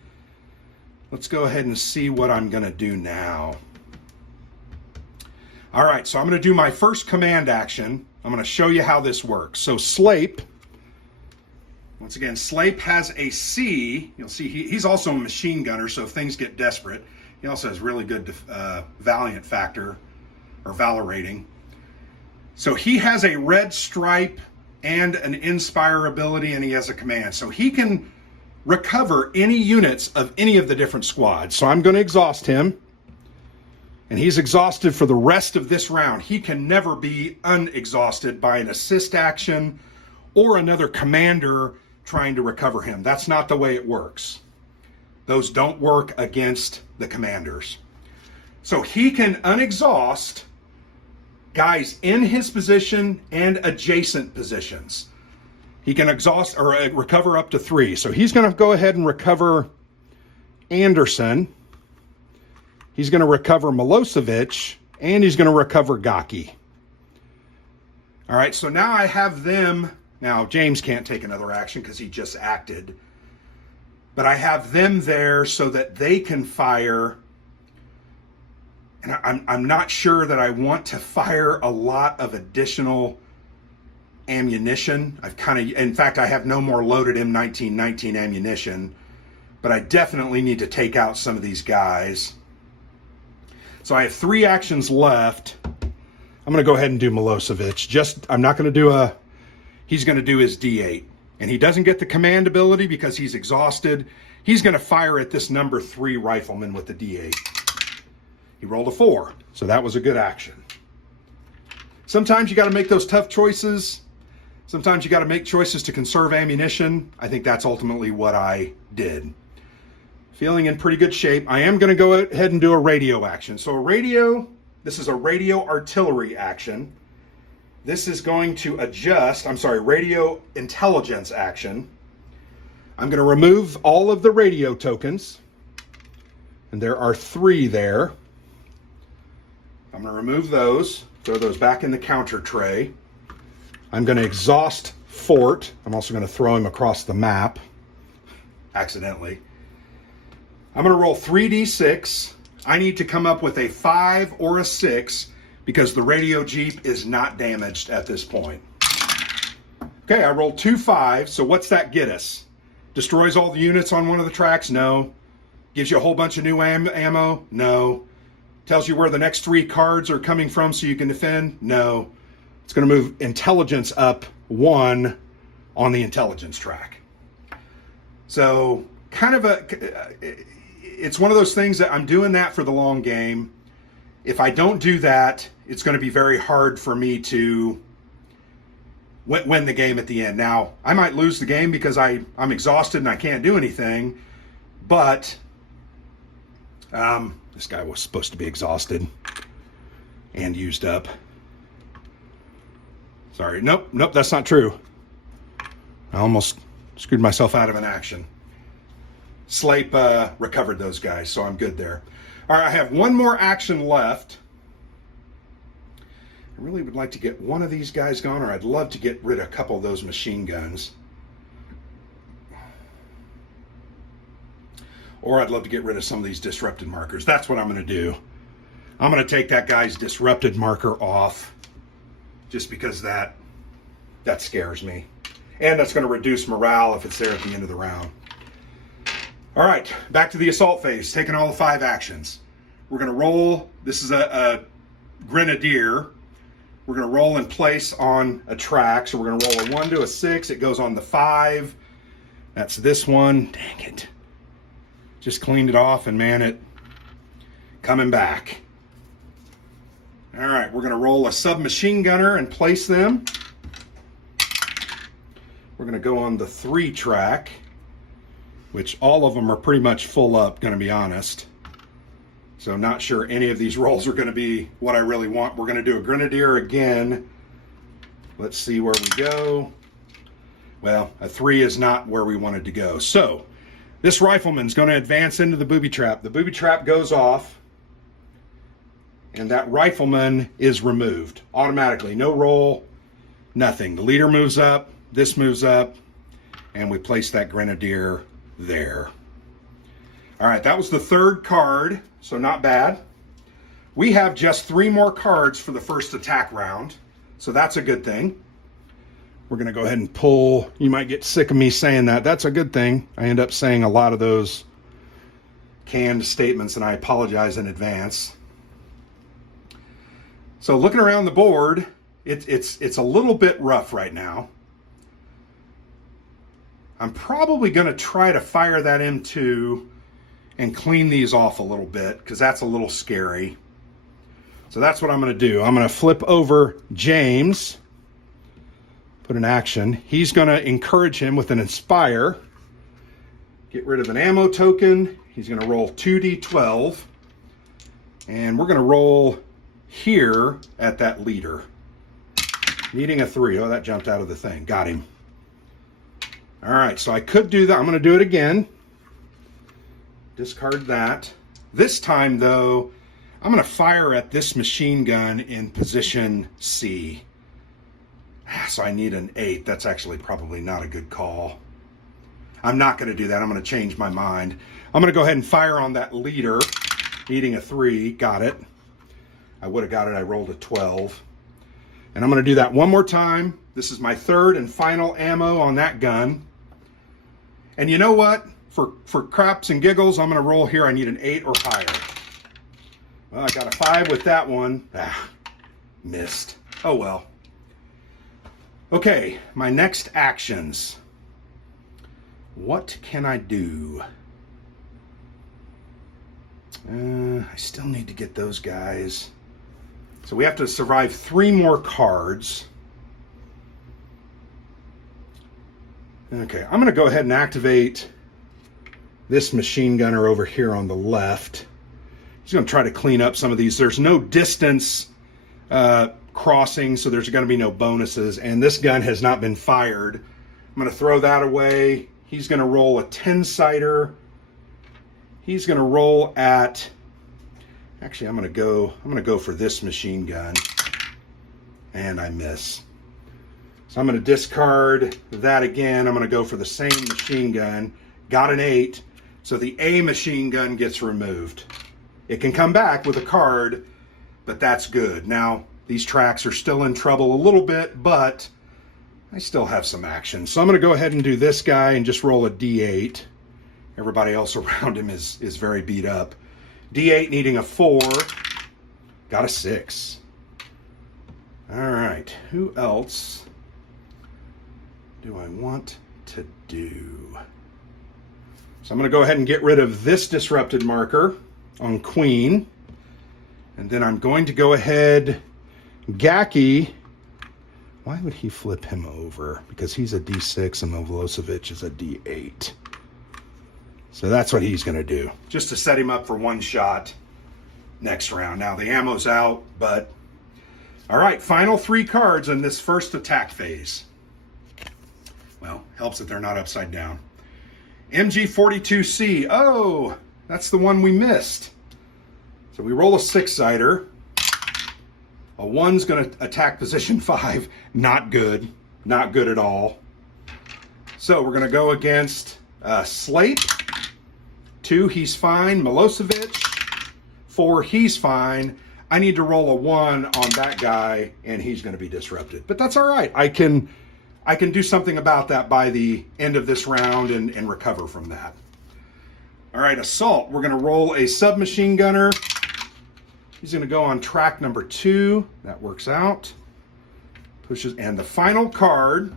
Let's go ahead and see what I'm going to do now. All right, so I'm going to do my first command action. I'm going to show you how this works. So Slape, once again, Slape has a C. You'll see he's also a machine gunner, so if things get desperate, he also has really good Valiant factor, or Valor rating. So he has a red stripe and an inspire ability, and he has a command. So he can recover any units of any of the different squads. So I'm going to exhaust him. And he's exhausted for the rest of this round. He can never be unexhausted by an assist action or another commander trying to recover him. That's not the way it works. Those don't work against the commanders. So he can unexhaust guys in his position and adjacent positions. He can exhaust or recover up to 3. So he's going to go ahead and recover Anderson. He's going to recover Milosevic, and he's going to recover Gaki. All right, so now I have them. Now, James can't take another action because he just acted. But I have them there so that they can fire. And I'm not sure that I want to fire a lot of additional ammunition. In fact, I have no more loaded M1919 ammunition. But I definitely need to take out some of these guys. So I have 3 actions left. I'm going to go ahead and do Milosevic. I'm not going to do he's going to do his D8. And he doesn't get the command ability because he's exhausted. He's going to fire at this number 3 rifleman with the D8. He rolled a 4, so that was a good action. Sometimes you got to make those tough choices. Sometimes you got to make choices to conserve ammunition. I think that's ultimately what I did. Feeling in pretty good shape. I am going to go ahead and do a radio action. So this is a radio artillery action. This is going to radio intelligence action. I'm going to remove all of the radio tokens. And there are 3 there. I'm going to remove those, throw those back in the counter tray. I'm going to exhaust Fort. I'm also going to throw him across the map, accidentally. I'm going to roll 3d6. I need to come up with a 5 or a 6 because the radio jeep is not damaged at this point. Okay, I rolled 2 5s, so what's that get us? Destroys all the units on one of the tracks? No. Gives you a whole bunch of new ammo? No. Tells you where the next 3 cards are coming from so you can defend? No. It's going to move intelligence up 1 on the intelligence track. So it's one of those things that I'm doing that for the long game. If I don't do that, it's going to be very hard for me to win the game at the end. Now, I might lose the game because I'm exhausted and I can't do anything, but this guy was supposed to be exhausted and used up. Sorry, nope, that's not true. I almost screwed myself out of an action. Slape recovered those guys, so I'm good there. All right, I have 1 more action left. I really would like to get one of these guys gone, or I'd love to get rid of a couple of those machine guns. Or I'd love to get rid of some of these disrupted markers. That's what I'm going to do. I'm going to take that guy's disrupted marker off just because that scares me. And that's going to reduce morale if it's there at the end of the round. All right, back to the assault phase, taking all the 5 actions. We're going to roll. This is a grenadier. We're going to roll in place on a track. So we're going to roll a 1 to a 6. It goes on the 5. That's this one. Dang it. Just cleaned it off, and man, it coming back. All right, we're going to roll a submachine gunner and place them. We're going to go on the 3 track, which all of them are pretty much full up, going to be honest. So not sure any of these rolls are going to be what I really want. We're going to do a grenadier again. Let's see where we go. Well, a 3 is not where we wanted to go. So this rifleman's going to advance into the booby trap. The booby trap goes off, and that rifleman is removed automatically. No roll, nothing. The leader moves up, this moves up, and we place that grenadier there. All right, that was the 3rd card, so not bad. We have just 3 more cards for the first attack round, so that's a good thing. We're going to go ahead and pull. You might get sick of me saying that. That's a good thing. I end up saying a lot of those canned statements, and I apologize in advance. So looking around the board, it's a little bit rough right now. I'm probably going to try to fire that M2 and clean these off a little bit because that's a little scary. So that's what I'm going to do. I'm going to flip over James, put an action. He's going to encourage him with an Inspire. Get rid of an ammo token. He's going to roll 2d12. And we're going to roll here at that leader. Needing a 3. Oh, that jumped out of the thing. Got him. All right, so I could do that. I'm going to do it again. Discard that. This time, though, I'm going to fire at this machine gun in position C. So I need an 8. That's actually probably not a good call. I'm not going to do that. I'm going to change my mind. I'm going to go ahead and fire on that leader. Needing a 3. Got it. I would have got it. I rolled a 12. And I'm going to do that one more time. This is my third and final ammo on that gun. And you know what? For craps and giggles, I'm going to roll here. I need an 8 or higher. Well, I got a 5 with that one. Missed. Oh well. Okay, my next actions. What can I do? I still need to get those guys. So we have to survive 3 more cards. Okay, I'm going to go ahead and activate this machine gunner over here on the left. He's going to try to clean up some of these. There's no distance crossing, so there's going to be no bonuses. And this gun has not been fired. I'm going to throw that away. He's going to roll a 10-sighter. He's going to roll at... Actually, I'm going to go for this machine gun. And I miss. So I'm going to discard that again. I'm going to go for the same machine gun. Got an 8. So the A machine gun gets removed. It can come back with a card, but that's good. Now, these tracks are still in trouble a little bit, but I still have some action. So I'm going to go ahead and do this guy and just roll a D8. Everybody else around him is very beat up. D8 needing a 4. Got a 6. All right. Who else do I want to do? So I'm going to go ahead and get rid of this disrupted marker on Queen. And then I'm going to go ahead... Gaki, why would he flip him over? Because he's a D6 and Milosevic is a D8. So that's what he's going to do. Just to set him up for one shot next round. Now the ammo's out, but... All right, final 3 cards in this first attack phase. Well, helps that they're not upside down. MG42C. Oh, that's the one we missed. So we roll a 6-sighter. A 1's going to attack position 5. Not good. Not good at all. So we're going to go against Slate. 2, he's fine. Milosevic. 4, he's fine. I need to roll a 1 on that guy, and he's going to be disrupted. But that's all right. I can do something about that by the end of this round and recover from that. All right, Assault. We're going to roll a submachine gunner. He's going to go on track number 2. That works out. Pushes. And the final card,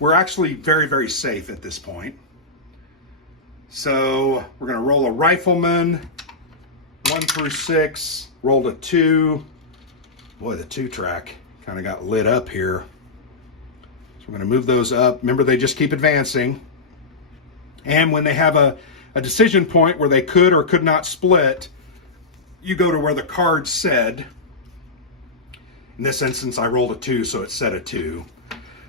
we're actually very, very safe at this point. So we're going to roll a Rifleman. 1 through 6. Rolled a 2. Boy, the 2 track kind of got lit up here. So we're going to move those up. Remember, they just keep advancing. And when they have a decision point where they could or could not split, you go to where the card said. In this instance, I rolled a 2, so it said a 2.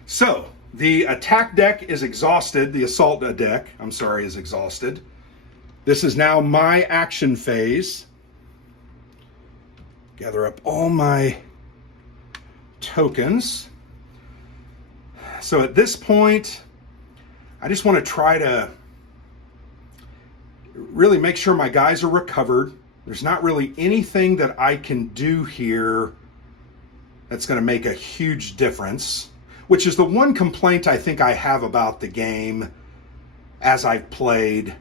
So the attack deck is exhausted. The assault deck, is exhausted. This is now my action phase. Gather up all my tokens. So at this point, I just want to try to really make sure my guys are recovered. There's not really anything that I can do here that's going to make a huge difference, which is the one complaint I think I have about the game as I've played.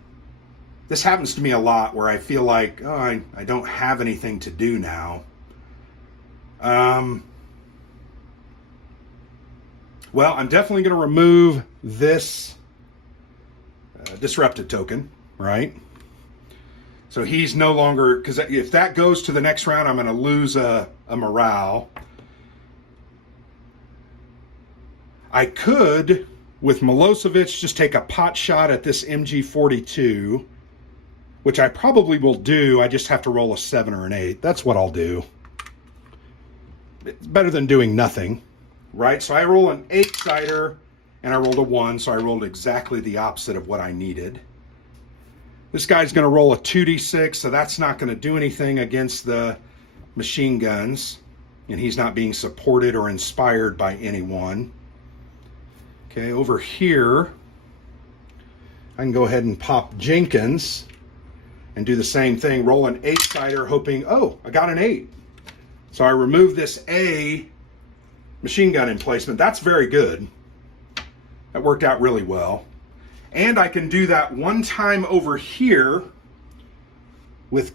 This happens to me a lot where I feel like, I don't have anything to do now. Well, I'm definitely going to remove this disrupted token, right? So he's no longer, because if that goes to the next round, I'm going to lose a morale. I could with Milosevic, just take a pot shot at this MG42, which I probably will do. I just have to roll a 7 or an 8. That's what I'll do. It's better than doing nothing, right? So I roll an 8-sider, and I rolled a 1, so I rolled exactly the opposite of what I needed. This guy's going to roll a 2d6, so that's not going to do anything against the machine guns, and he's not being supported or inspired by anyone. Okay, over here, I can go ahead and pop Jenkins and do the same thing. Roll an 8-sider, hoping, oh, I got an 8. So I remove this A machine gun emplacement. That's very good. That worked out really well. And I can do that one time over here with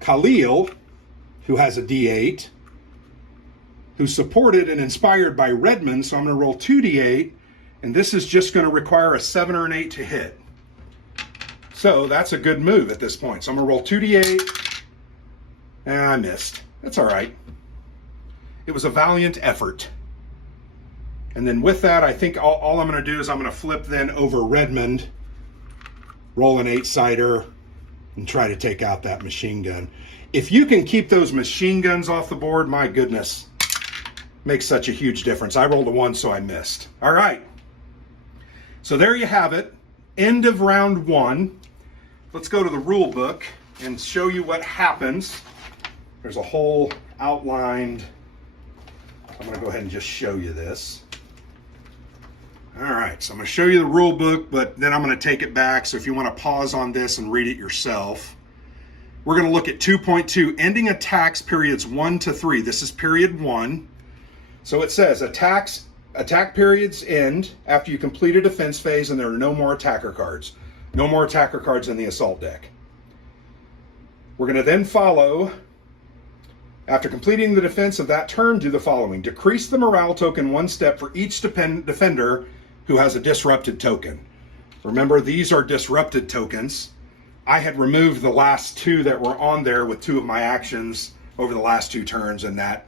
Khalil, who has a D8, who's supported and inspired by Redmond. So I'm going to roll 2d8, and this is just going to require a 7 or an 8 to hit. So that's a good move at this point. So I'm going to roll 2d8, and I missed. That's all right. It was a valiant effort. And then with that, I think all I'm going to do is I'm going to flip then over Redmond, roll an 8-sider, and try to take out that machine gun. If you can keep those machine guns off the board, my goodness, makes such a huge difference. I rolled a 1, so I missed. All right. So there you have it. End of round 1. Let's go to the rule book and show you what happens. There's a whole outlined. I'm going to go ahead and just show you this. All right, so I'm going to show you the rule book, but then I'm going to take it back. So if you want to pause on this and read it yourself, we're going to look at 2.2, ending attacks periods 1 to 3. This is period 1. So it says attack periods end after you complete a defense phase and there are no more attacker cards. No more attacker cards in the assault deck. We're going to then follow, after completing the defense of that turn, do the following. Decrease the morale token 1 step for each defender who has a disrupted token. Remember, these are disrupted tokens. I had removed the last 2 that were on there with 2 of my actions over the last 2 turns and that.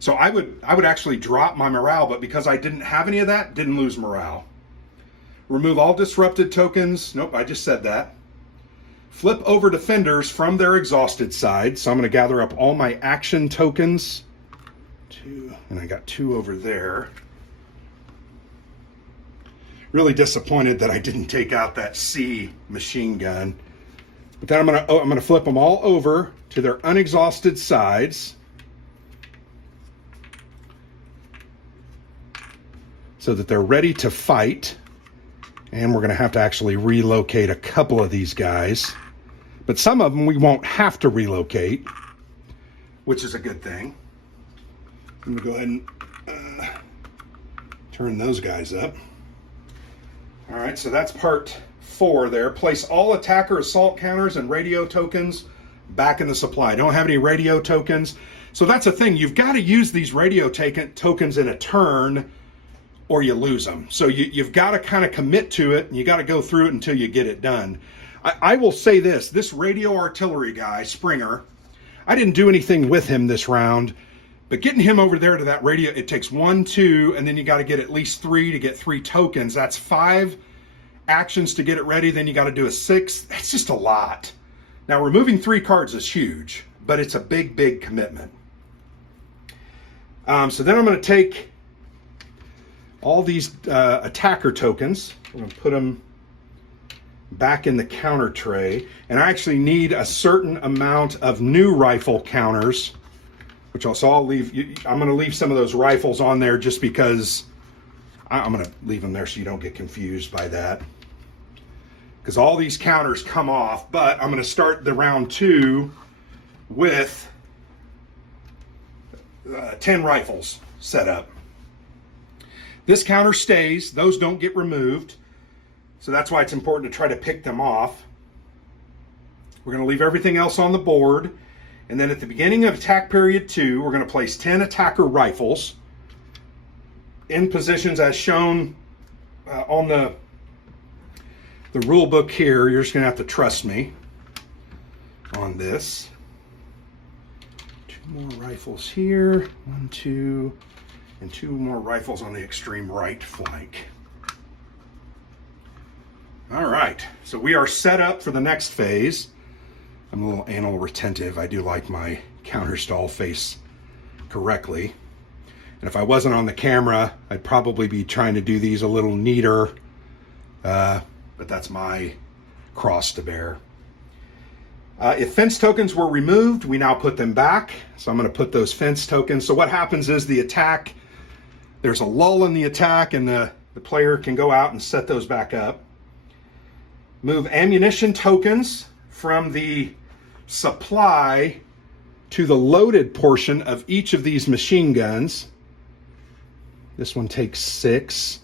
So I would actually drop my morale, but because I didn't have any of that, didn't lose morale. Remove all disrupted tokens. Nope, I just said that. Flip over defenders from their exhausted side. So I'm going to gather up all my action tokens. 2, and I got 2 over there. Really disappointed that I didn't take out that C machine gun. But then I'm going to flip them all over to their unexhausted sides. So that they're ready to fight. And we're going to have to actually relocate a couple of these guys. But some of them we won't have to relocate, which is a good thing. I'm going to go ahead and turn those guys up. All right, so that's part 4 there. Place all attacker assault counters and radio tokens back in the supply. Don't have any radio tokens. So that's the thing. You've got to use these radio tokens in a turn or you lose them. So you've got to kind of commit to it, and you got to go through it until you get it done. I will say this radio artillery guy, Springer, I didn't do anything with him this round, but getting him over there to that radio, it takes 1, 2, and then you got to get at least 3 to get 3 tokens. That's 5 actions to get it ready. Then you got to do a 6. That's just a lot. Now, removing 3 cards is huge, but it's a big commitment. So then I'm going to take all these attacker tokens. I'm going to put them back in the counter tray. And I actually need a certain amount of new rifle counters, which also I'll leave. I'm going to leave some of those rifles on there just because I'm going to leave them there so you don't get confused by that. Because all these counters come off, but I'm going to start the round 2 with 10 rifles set up. This counter stays. Those don't get removed. So that's why it's important to try to pick them off. We're going to leave everything else on the board. And then at the beginning of attack period 2, we're going to place 10 attacker rifles in positions as shown on the rule book here. You're just going to have to trust me on this. 2 more rifles here. 1, 2, and 2 more rifles on the extreme right flank. All right, so we are set up for the next phase. I'm a little anal retentive. I do like my counterstall face correctly. And if I wasn't on the camera, I'd probably be trying to do these a little neater, but that's my cross to bear. If fence tokens were removed, we now put them back. So I'm going to put those fence tokens. So what happens is the attack, there's a lull in the attack, and the player can go out and set those back up. Move ammunition tokens from the supply to the loaded portion of each of these machine guns. This one takes 6,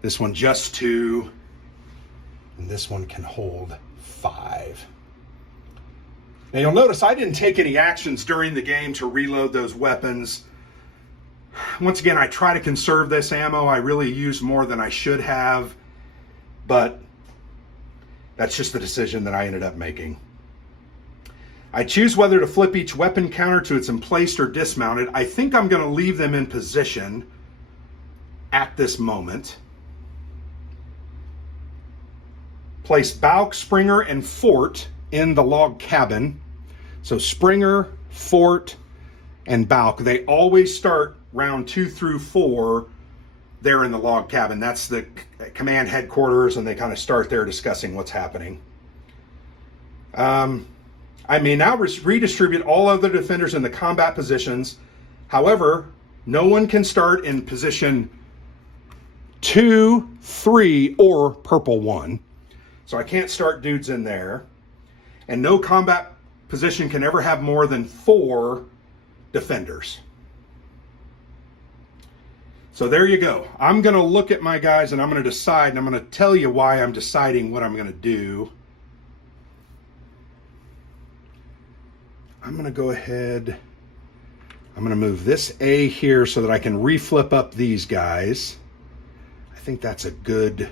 this one just 2, and this one can hold 5. Now you'll notice I didn't take any actions during the game to reload those weapons. Once again, I try to conserve this ammo. I really used more than I should have, but that's just the decision that I ended up making. I choose whether to flip each weapon counter to its emplaced or dismounted. I think I'm going to leave them in position at this moment. Place Balk, Springer, and Fort in the log cabin. So Springer, Fort, and Balk, they always start round 2 through 4 there in the log cabin. That's the command headquarters, and they kind of start there discussing what's happening. I may now redistribute all other defenders in the combat positions. However, no one can start in position 2, 3, or purple 1. So I can't start dudes in there. And no combat position can ever have more than 4 defenders. So there you go. I'm going to look at my guys and I'm going to decide, and I'm going to tell you why I'm deciding what I'm going to do. I'm going to go ahead. I'm going to move this A here so that I can reflip up these guys. I think that's a good.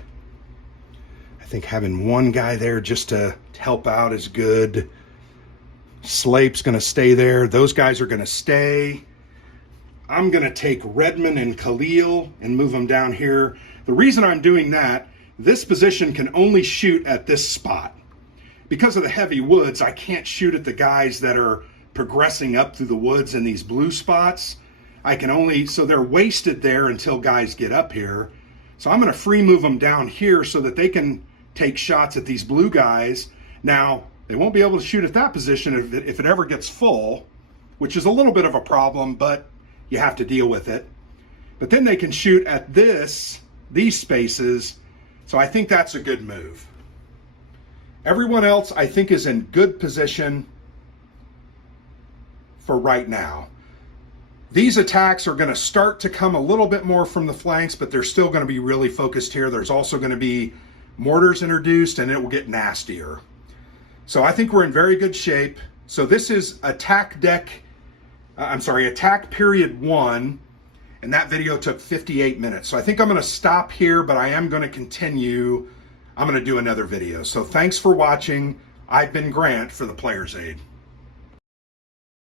I think having one guy there just to help out is good. Slape's going to stay there. Those guys are going to stay. I'm going to take Redmond and Khalil and move them down here. The reason I'm doing that, this position can only shoot at this spot. Because of the heavy woods, I can't shoot at the guys that are progressing up through the woods in these blue spots. I can only, so they're wasted there until guys get up here. So I'm going to free move them down here so that they can take shots at these blue guys. Now, they won't be able to shoot at that position if it ever gets full, which is a little bit of a problem, but you have to deal with it. But then they can shoot at these spaces. So I think that's a good move. Everyone else, I think, is in good position for right now. These attacks are going to start to come a little bit more from the flanks, but they're still going to be really focused here. There's also going to be mortars introduced, and it will get nastier. So I think we're in very good shape. So this is attack period 1, and that video took 58 minutes. So I think I'm going to stop here, but I am going to continue. I'm going to do another video. So thanks for watching. I've been Grant for the Player's Aid.